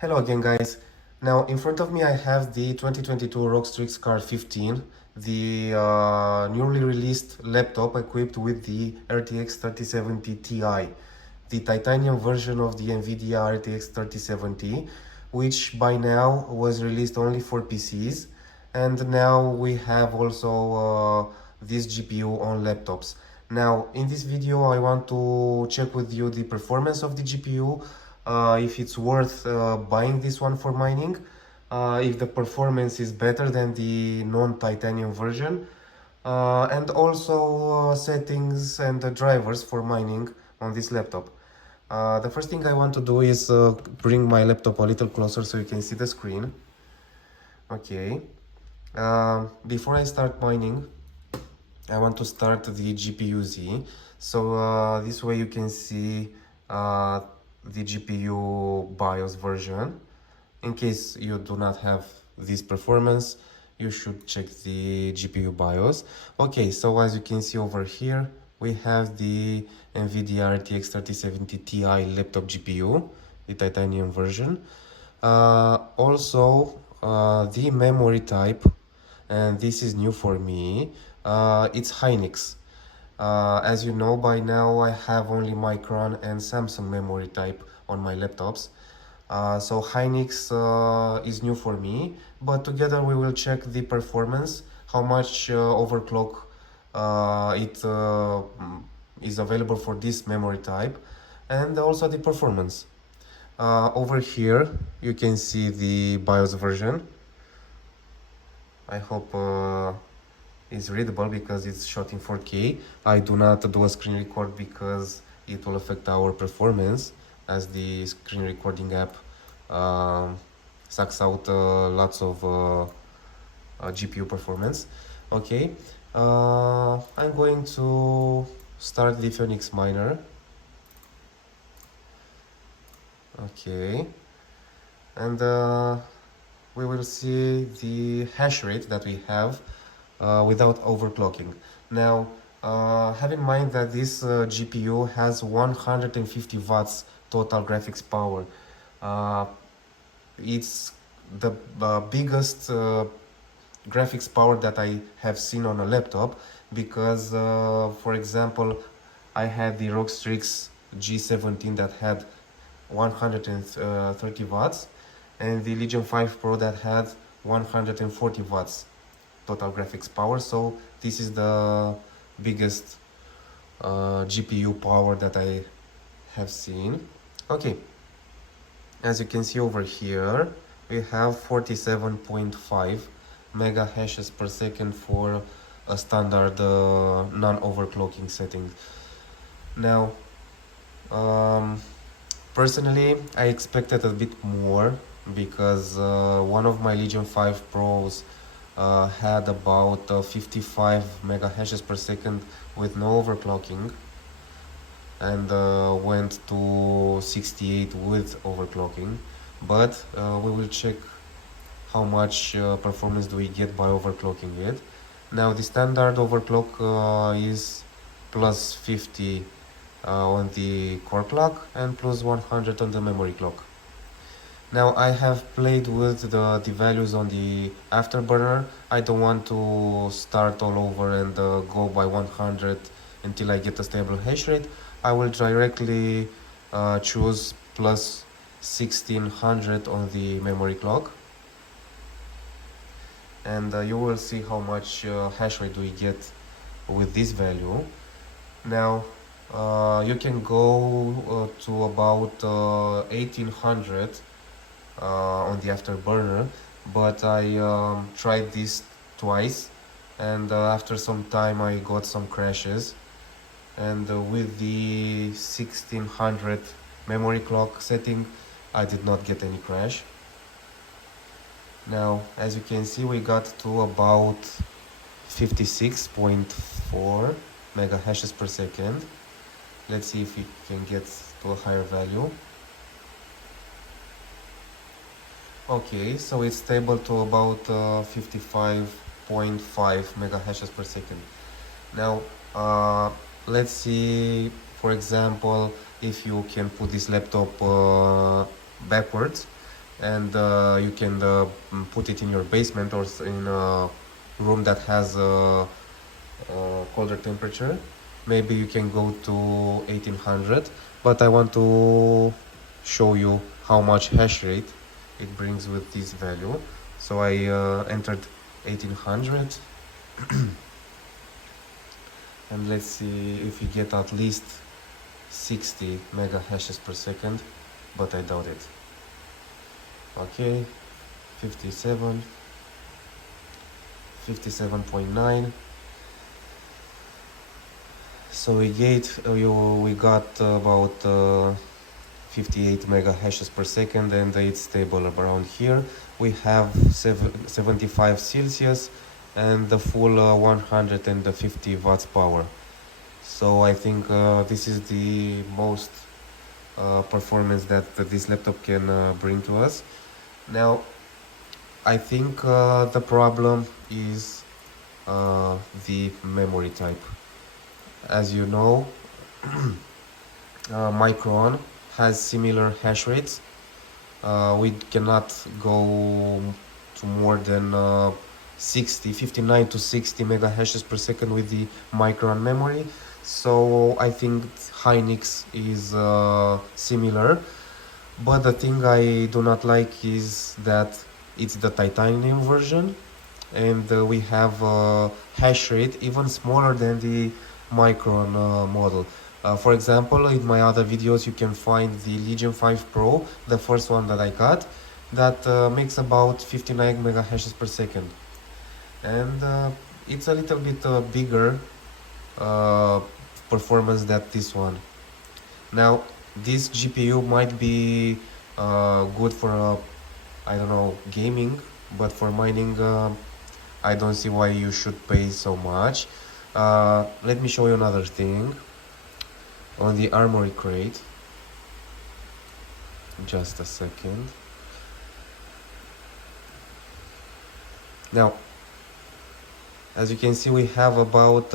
Hello again, guys. Now in front of me I have the 2022 ROG STRIX Card 15, the newly released laptop equipped with the RTX 3070 Ti, the titanium version of the Nvidia RTX 3070, which by now was released only for PCs, and now we have also this GPU on laptops. Now in this video I want to check with you the performance of the GPU, if it's worth buying this one for mining, if the performance is better than the non-titanium version, and also settings and drivers for mining on this laptop. The first thing I want to do is bring my laptop a little closer so you can see the screen. Okay. Before I start mining, I want to start the GPU Z. So this way you can see the GPU BIOS version. In case you do not have this performance, you should check the GPU BIOS. Okay, so as you can see over here, we have the Nvidia RTX 3070 Ti laptop GPU, the titanium version. Also, the memory type, and this is new for me, it's Hynix. As you know by now, I have only Micron and Samsung memory type on my laptops. So Hynix is new for me, but together we will check the performance, how much overclock it is available for this memory type, and also the performance. Over here you can see the BIOS version. I hope is readable because it's shot in 4K. I do not do a screen record because it will affect our performance, as the screen recording app sucks out lots of GPU performance. Okay, I'm going to start the Phoenix miner. Okay, and we will see the hash rate that we have without overclocking. Now, have in mind that this GPU has 150 watts total graphics power. It's the biggest graphics power that I have seen on a laptop, because for example, I had the ROG STRIX G17 that had 130 watts, and the Legion 5 Pro that had 140 watts total graphics power. So this is the biggest GPU power that I have seen. Okay, as you can see over here, we have 47.5 mega hashes per second for a standard non-overclocking setting. Now, personally, I expected a bit more, because one of my Legion 5 Pros had about 55 mega hashes per second with no overclocking, and went to 68 with overclocking. But we will check how much performance do we get by overclocking it. Now the standard overclock is plus 50 on the core clock and plus 100 on the memory clock. Now I have played with the values on the afterburner. I don't want to start all over and go by 100 until I get a stable hash rate. I will directly choose plus 1600 on the memory clock, and you will see how much hash rate do we get with this value. Now you can go to about 1800 on the afterburner, but I tried this twice, and after some time I got some crashes, and with the 1600 memory clock setting I did not get any crash. Now as you can see, we got to about 56.4 mega hashes per second. Let's see if we can get to a higher value. Okay, so it's stable to about 55.5 mega hashes per second. Now let's see, for example, if you can put this laptop backwards, and you can put it in your basement or in a room that has a colder temperature. Maybe you can go to 1800, but I want to show you how much hash rate it brings with this value. So I entered 1800 and let's see if we get at least 60 mega hashes per second, but I doubt it. Okay, 57, 57.9. So we got about 58 mega hashes per second, and it's stable around here. We have 75 Celsius and the full 150 watts power. So I think this is the most performance that this laptop can bring to us. Now, I think the problem is the memory type. As you know, Micron has similar hash rates. We cannot go to more than 59 to 60 mega hashes per second with the Micron memory. So I think Hynix is similar, but the thing I do not like is that it's the titanium version, and we have a hash rate even smaller than the Micron model. For example, in my other videos you can find the Legion 5 Pro, the first one that I got, that makes about 59 mega hashes per second, and it's a little bit bigger performance than this one. Now, this GPU might be good for I don't know, gaming, but for mining I don't see why you should pay so much. Let me show you another thing on the Armory crate. Just a second. Now, as you can see, we have about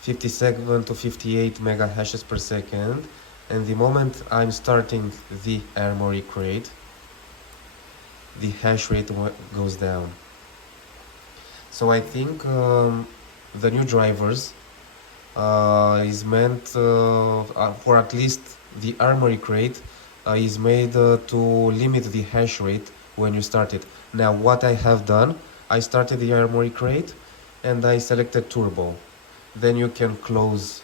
57 to 58 mega hashes per second, and the moment I'm starting the Armory crate, the hash rate goes down. So I think the new drivers is meant for at least the Armory crate is made to limit the hash rate when you start it. Now what I have done, I started the Armory crate and I selected turbo. Then you can close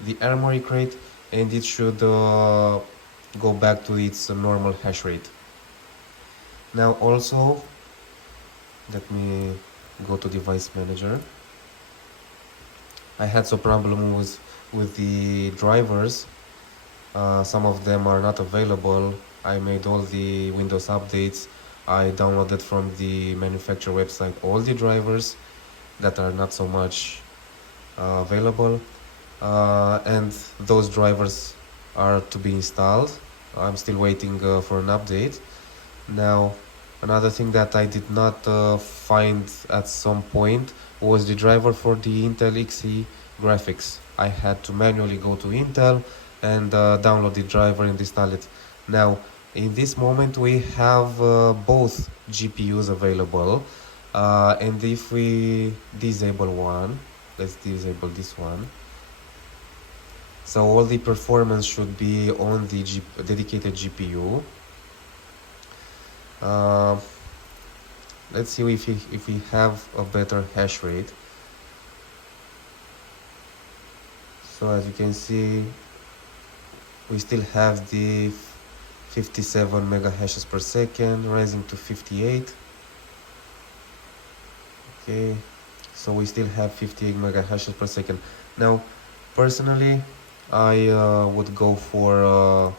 the Armory crate and it should go back to its normal hash rate. Now also, let me go to device manager. I had some problems with the drivers. Some of them are not available. I made all the Windows updates. I downloaded from the manufacturer website all the drivers that are not so much available, and those drivers are to be installed. I'm still waiting for an update. Now, another thing that I did not find at some point was the driver for the Intel Xe graphics. I had to manually go to Intel and download the driver and install it. Now, in this moment we have both GPUs available, and if we disable one, let's disable this one. So all the performance should be on the dedicated GPU. Let's see if we have a better hash rate. So as you can see, we still have the 57 mega hashes per second, rising to 58. Okay, so we still have 58 mega hashes per second. Now, personally, I would go for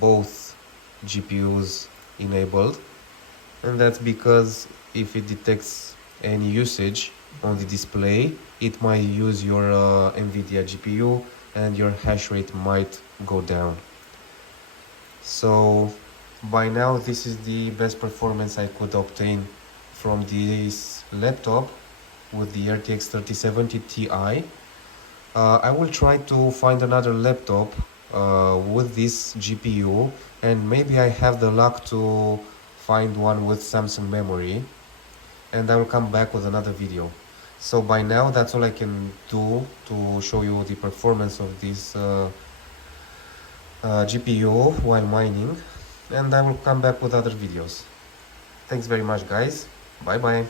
both GPUs enabled, and that's because if it detects any usage on the display, it might use your Nvidia GPU and your hash rate might go down. So by now this is the best performance I could obtain from this laptop with the RTX 3070 Ti. I will try to find another laptop with this GPU, and maybe I have the luck to find one with Samsung memory, and I will come back with another video. So by now that's all I can do to show you the performance of this GPU while mining, and I will come back with other videos. Thanks very much guys, bye bye.